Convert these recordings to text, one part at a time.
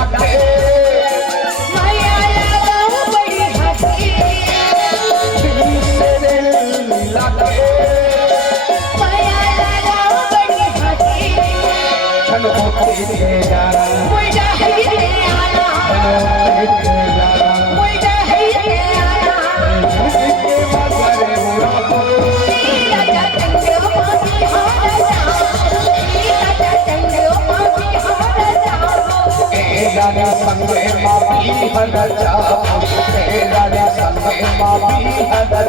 लागे माया लगाओ बड़ी हंसी दिल से दिल लागे माया लगाओ बड़ी हंसी चलो तेरे यारा मुझे है ये आना चलो तेरे यारा मुझे है ये आना जिंदगी के मगर मुरादो राजा चंद्र माफी हार जाओ राजा चंद्र माफी हार जाओ तेरा संगे माफी हर जाओ तेरा संगे माफी हर जाओ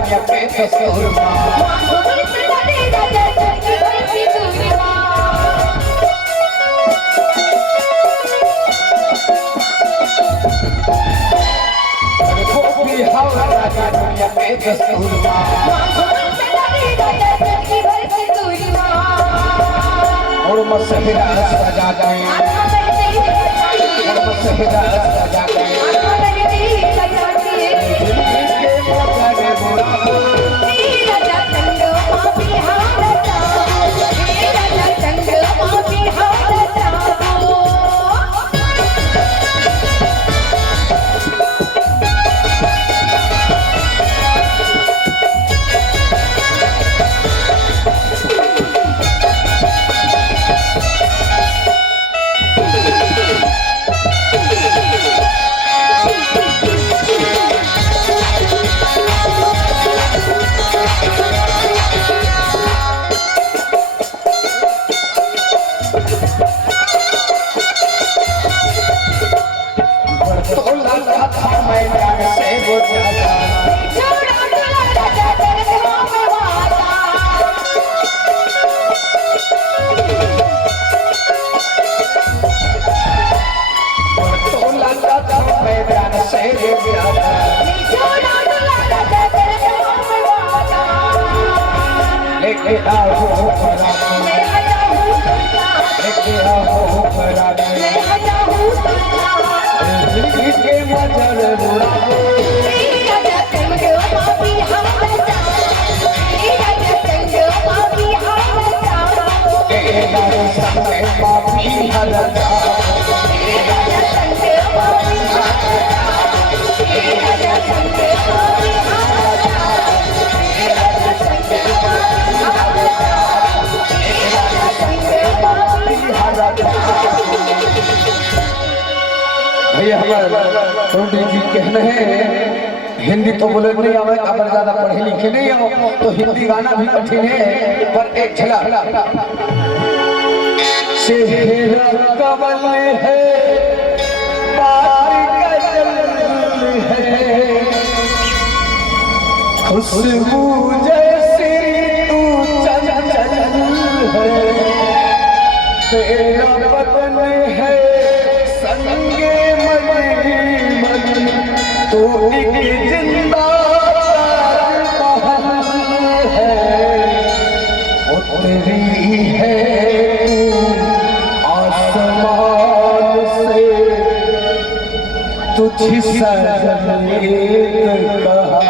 दुनिया के तस्वीर दुनिया के तस्वीर और मसहिरा सजा गए और मसहिरा सजा गए लेके आओ लेके आओ जिंदगी के मजर बुढ़ाओ तेरा संगे माफी हर जाओ भैया हमारे पंडित जी कहने हैं हिंदी तो बोले नहीं आवे आप ज्यादा पढ़े लिखे नहीं हो तो हिंदी गाना भी कठिन है पर एक झलक सेहरा कमल है पार गजल है खुशबू जैसी तू चंचल है तेरा बदन है संगे मन तू एक जिंदा है उतरी है आसमान से तुझसे कहा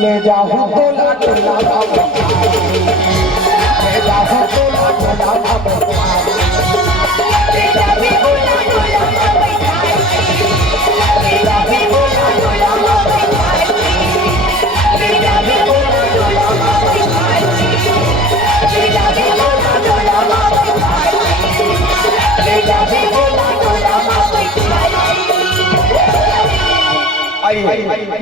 ले जाओ तो लाडला बाबा ले जाओ तो लाडला बाबा ले जाओ तो लाडला बाबा ले जाओ तो लाडला बाबा ले जाओ तो लाडला बाबा ले जाओ तो लाडला बाबा ले जाओ तो लाडला बाबा आई